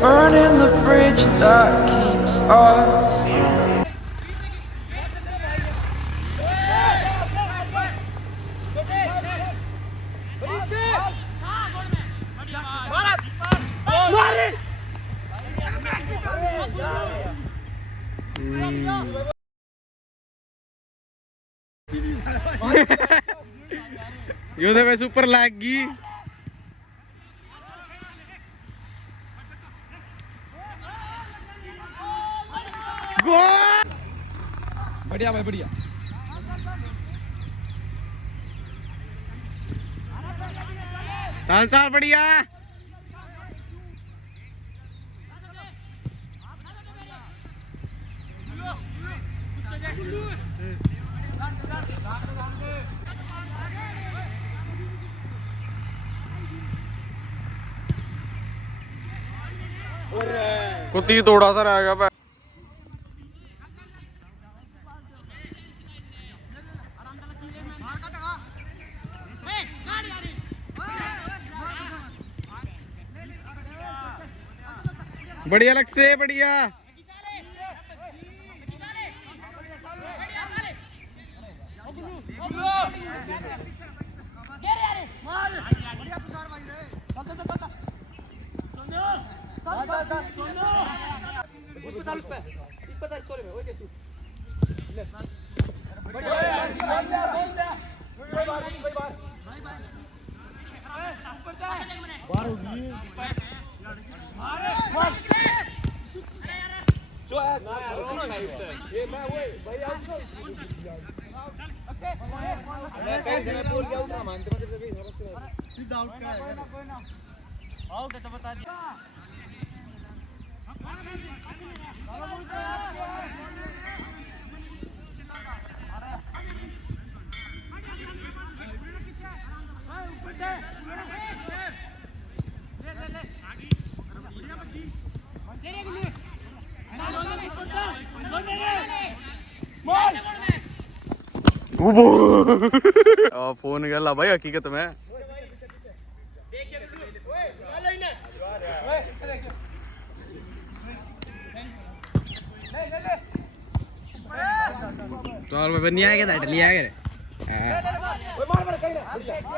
Burning the bridge that keeps us. Yo udah super lagi. Gol! बढ़िया भाई बढ़िया. चल चल बढ़िया. कुत्ती थोड़ा सा रहेगा भाई. बढ़िया लग से बढ़िया. फोन गया भाई हकीकत में. चल भाई नहीं आएगा था लिया आएगा.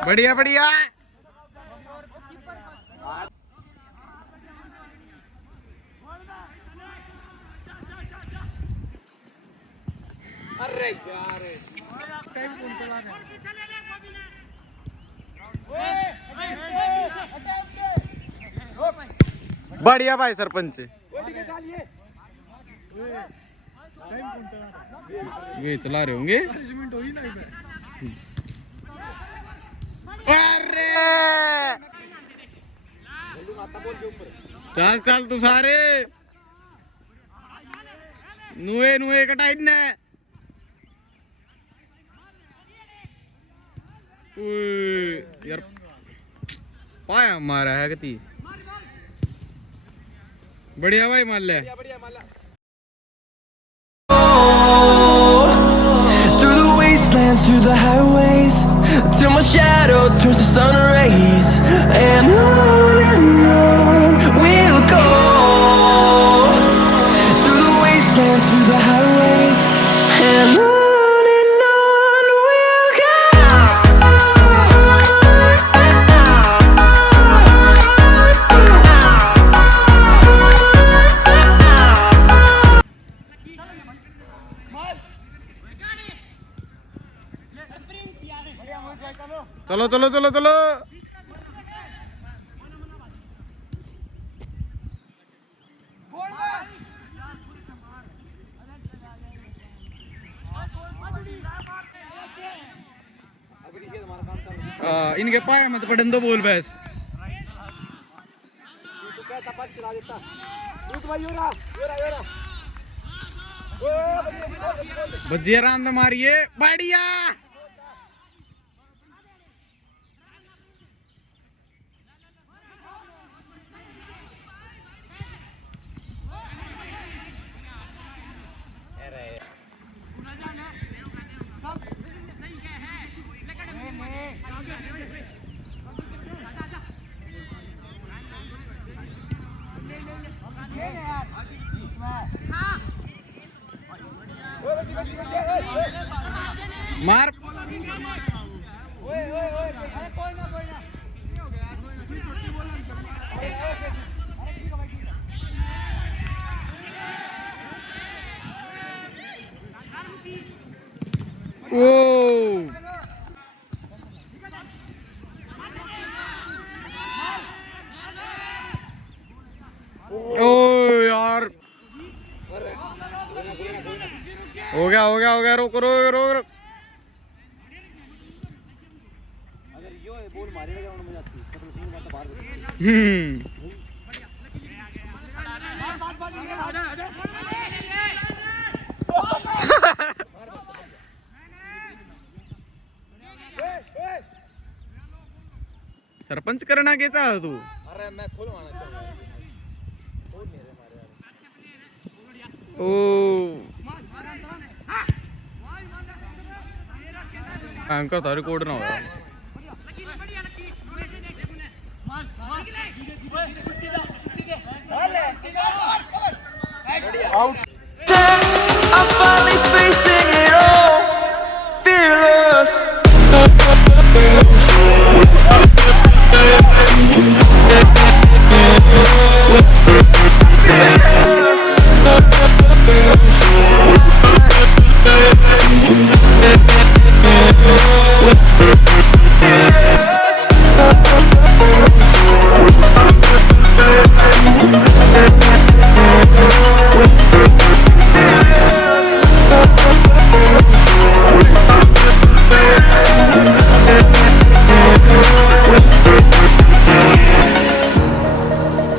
बढ़िया बढ़िया. अरे यार बढ़िया भाई सरपंच. ये चला रहे होंगे. अरे चल चल तू सारे नुए नुए कटाई ने. यार पाया मारा है कती. बढ़िया भाई मान ले. Through the wastelands, through the highways, till my shadow turns to sun rays, and on we'll go. Through the wastelands, through the highways, and on we'll go. चलो चलो चलो चलो. इनके पाए मत पड़न दो बोल बस बज्जी आराम से मारिए बढ़िया मार ओ यार हो गया रोक रोक रोक रोक सरपंच करना के चाह तू अरे मैं खोल मारना चाहूंगा ओ अंकर था रिकॉर्ड ना होगा I'm finally facing it all, fearless.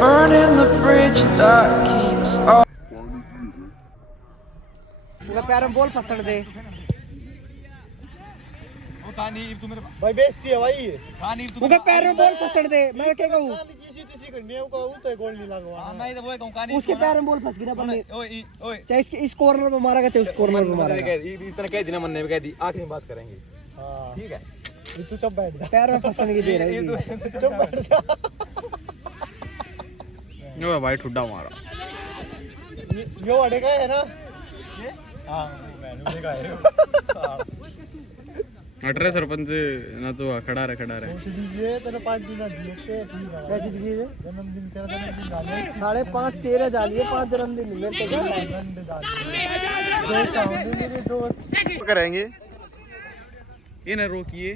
Burning the bridge that keeps us. पैर में बॉल फंसड़ दे भाई बेइज्जती है भाई उनके पैर में बॉल फंसड़ दे मैं क्या कहूं किसी किसी करनी है वो तो गोल नहीं लगवा हां मैं तो वो कहूं कहानी उसके पैर में बॉल फंस गई ना बंदे ओए ओए चाहे इस कॉर्नर में मारा गया चाहे उस कॉर्नर में मारा गया इतना कह देना मन ने कह दी आखिरी बात करेंगे हां ठीक है तू चुप बैठ जा पैर में फंसने की दे रहा है चुप बैठ जा यो भाई ठुड्डा मारा यो अड़ेगा है ना हां मैंने अड़ेगा है अटरे सरपंच ना तो खड़ा रहे ये तेरे पार्टी ना दिए पे ठीक है क्या चीज की है जन्मदिन तेरा जन्मदिन डाले 5.5 13 डालिए 5 जन्मदिन मेरे तो क्या करेंगे ये ना रोकिए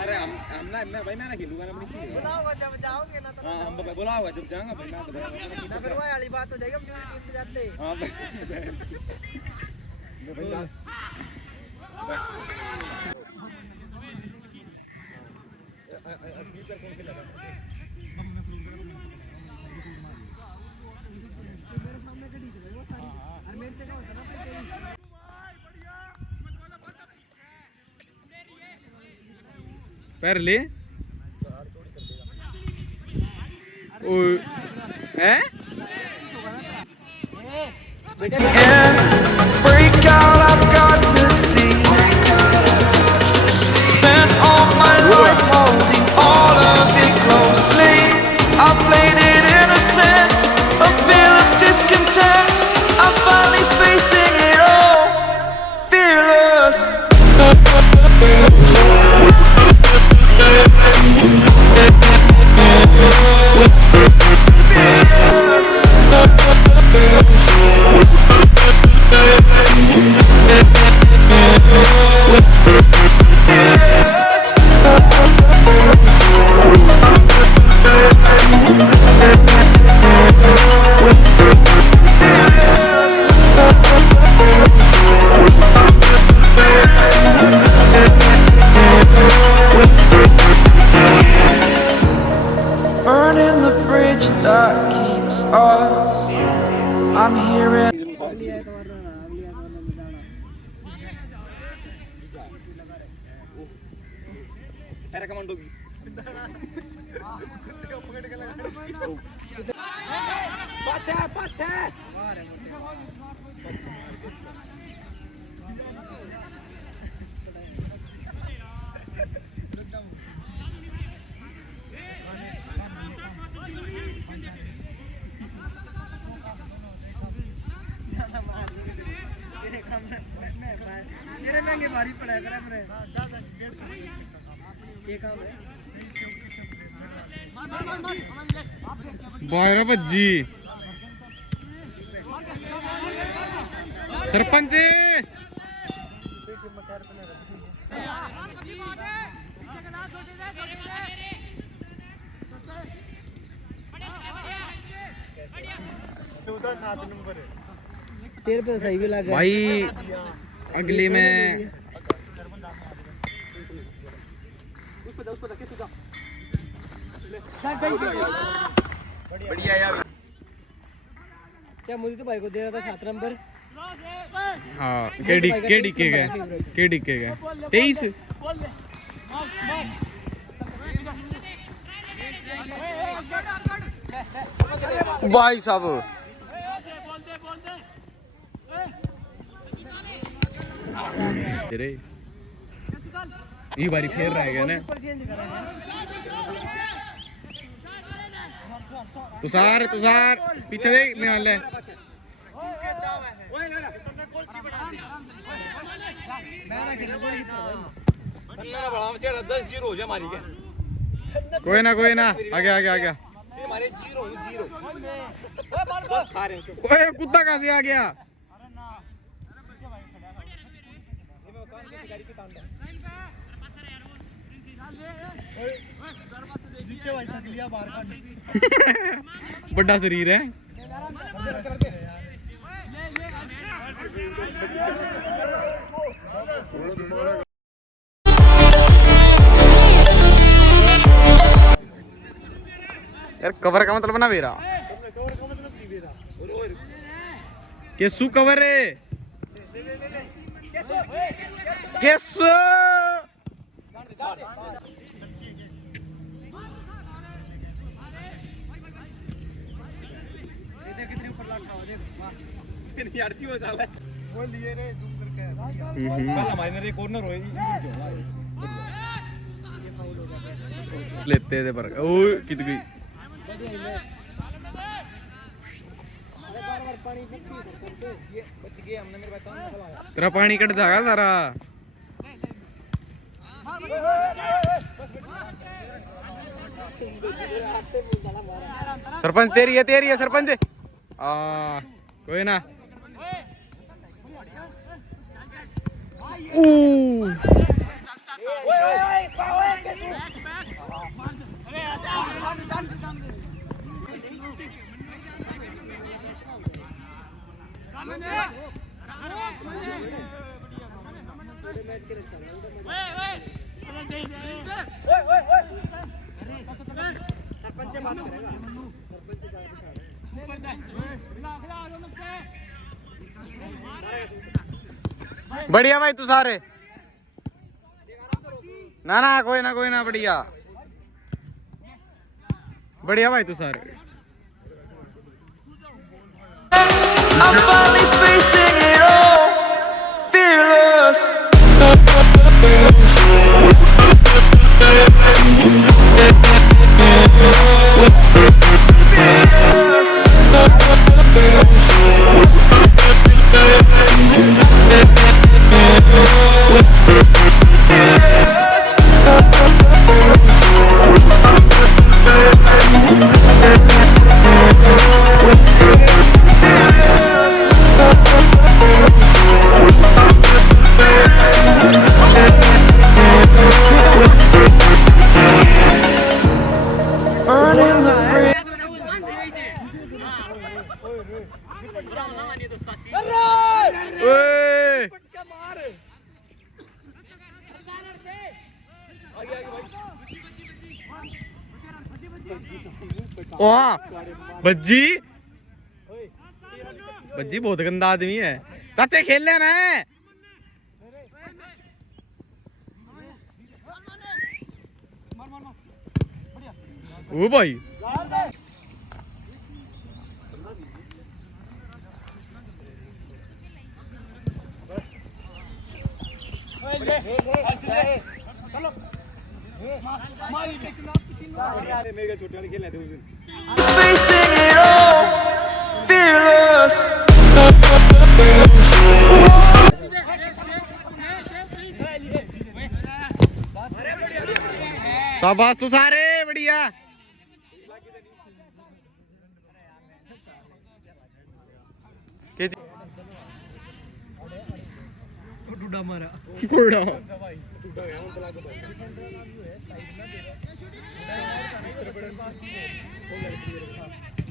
अरे हम ना मैं भाई मैं ना खेलूंगा ना अपनी बुलाओगे जब जाओगे ना तो हां हम बुलाओगे जब जाऊंगा भाई ना ना फिर वो वाली बात हो जाएगी हम टीम से जाते हां भैया पैर ले ओ हैं Break out, I've got to see. Spent all my life holding all of it closely. I played it innocent, a feel of discontent. I'm finally facing it all, fearless. keeps us. I'm hearing. तेरे महंगे भारी पड़ा है मेरे ये काम है 12 भज्जी सरपंच तेरे पे सही भी लगा भाई अगले में बढ़िया यार। क्या मुझे तो भाई को दे रहा था 7 नंबर हाँ केडी केडी के गए 23 भाई साहब तेरे ये बारी फेर रहेगा ना तुषार पीछे देख मैं वाले कोई ना आ गया हमारे 0 खा रहे हैं। ओए कुत्ता कहाँ से आ गया बड़ा शरीर है यार कवर का मतलब ना मेरा केसु कवर है केसु कितने ऊपर लाखा हो देख वाह आरती हो जाला वो लिए रे जूम करके हमारे ने कॉर्नर होए लेते थे पर ओ कित गई बार पानी पीती सरपंच ये बच गए हमने मेरे बताओ निकल आया तेरा पानी कट जाएगा सारा सरपंच तेरी है सरपंच कोई ना सरपंच बात करेगा बढ़िया भाई तू सारे ना कोई ना बढ़िया भाई तू सारे I'm finally facing it all, fearless. Burning the bridge. ओए वाह भज्जी भज्जी बहुत गंदा आदमी है। चाचे खेल लेना है। ओ भाई Facing it all, fearless. शाबाश तू सारे बढ़िया। डूडा मारा कोड़ा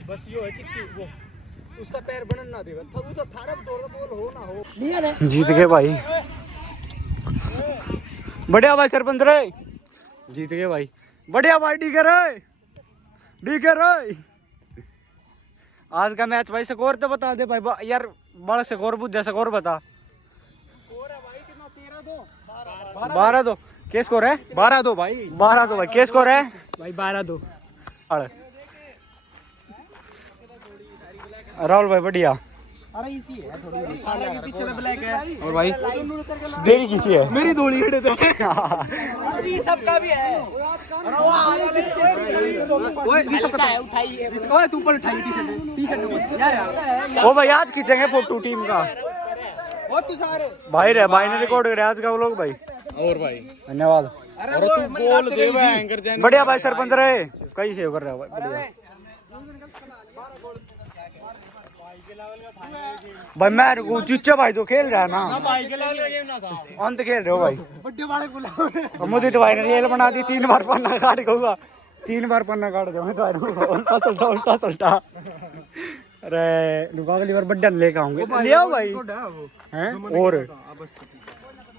बस यो है कि वो उसका पैर बनन ना देगा था वो तो थारा दौड़ बोल हो ना हो। जीत गए भाई, बढ़िया भाई सरपंच रे, जीत गए भाई, बढ़िया भाई। डीके रे आज का मैच भाई स्कोर तो बता दे भाई यार, बड़ा स्कोर बुझा स्कोर बता। 12-2 क्या स्कोर है? 12-2 भाई, 12-2 भाई क्या स्कोर है भाई 12-2। राहुल भाई बढ़िया। अरे इसी है थोड़ी सारे के पीछे में ब्लैक है और भाई तेरी किसी है? मेरी धोली हटे तो अभी सबका भी है। अरे वाह ओए ये सबका है उठाई है। ओए तू ऊपर उठाई टी-शर्ट यार ओ भाई आज खींचेंगे फोटो टीम का। ओ तू सारे भाई रे भाई ने रिकॉर्ड कराया आज का व्लॉग भाई। और भाई धन्यवाद। अरे तू बोल दे एंकर चैनल बढ़िया भाई सरपंच रहे, कई सेव कर रहे हो भाई बढ़िया। भाई मैं रुकू चुच्चा भाई तो खेल रहा है ना, भाई के लाल गेम ना था अंत खेल रहे हो भाई। बड्डे वाले को मुझे तो भाई ने रेल बना दी, 3 बार पन्ना काट गऊगा, 3 बार पन्ना काट दो तो उल्टा सुल्टा। अरे रुको अगली बार बड्डा लेके आऊंगे, ले आओ भाई हैं। और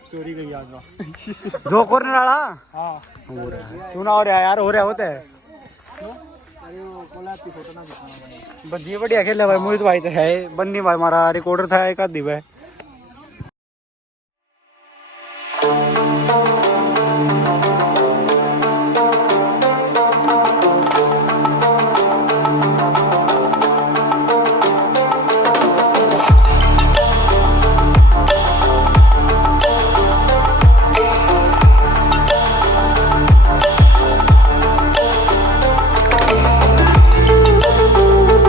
स्टोरी गई आज ना 2 कॉर्नर वाला हां तू ना हो रहा यार, हो रहा होता है। अरे वो कोलाब की फोटो ना दिखाना भाई। बस ये बढ़िया खेला भाई, मुझे तो भाई तो है बन्नी भाई हमारा रिकॉर्डर था एक आधी भाई।